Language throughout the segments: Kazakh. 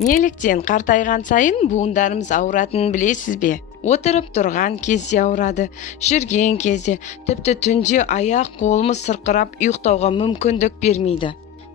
Неліктен қартайған сайын буындарымыз ауыратынын білесіз бе? Отырып тұрған кезде ауырады, жүрген кезде, тіпті түнде аяқ қолымыз сырқырап ұйықтауға мүмкіндік бермейді.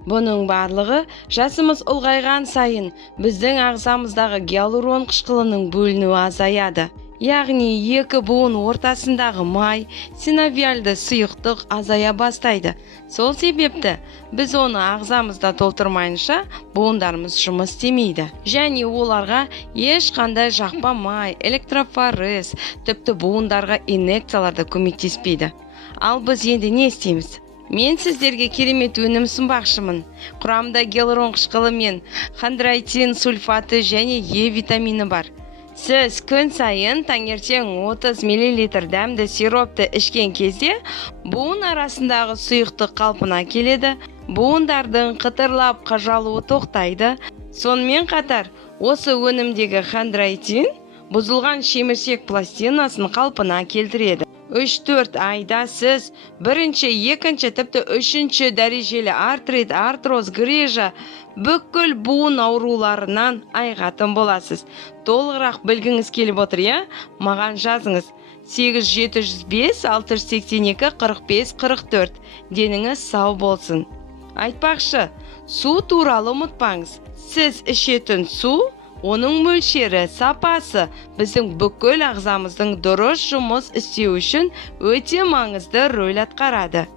Бұның барлығы жасымыз ұлғайған сайын біздің ағзамыздағы гиалурон қышқылының бөлінуі азаяды. Яғни екі буын ортасындағы май, синовиальды сұйықтық азая бастайды. Сол себепті біз оны ағзамызда толтырмайынша буындарымыз жұмыс істемейді. Және оларға ешқандай жақпа май, электрофорез, тіпті буындарға инъекцияларда көмектеспейді. Ал біз енді не істейміз? Мен сіздерге керемет өнім ұсынбақшымын. Құрамында гиалурон қышқылы мен хондроитин сульфаты және Е витамині бар. Сіз күн сайын таңертең 30 мл дәмді сиропты ішкен кезде буын арасындағы сұйықтық қалпына келеді, буындардың қытырлап қажалуы тоқтайды. Сонымен қатар, осы өнімдегі хондроитин бұзылған шемірсек пластинасын қалпына келтіреді. 3-4 айда сіз бірінші, екінші, тіпті үшінші дәрежелі артрит, артроз, грыжа, бүкіл буын ауруларынан айығатын боласыз. Толығырақ білгіңіз келіп отыр, иә? Маған жазыңыз. 8705-682-45-44. Деніңіз сау болсын. Айтпақшы, су туралы ұмытпаңыз. Сіз ішетін су, оның мөлшері, сапасы біздің бүкіл ағзамыздың дұрыс жұмыс істеу үшін өте маңызды рөл атқарады.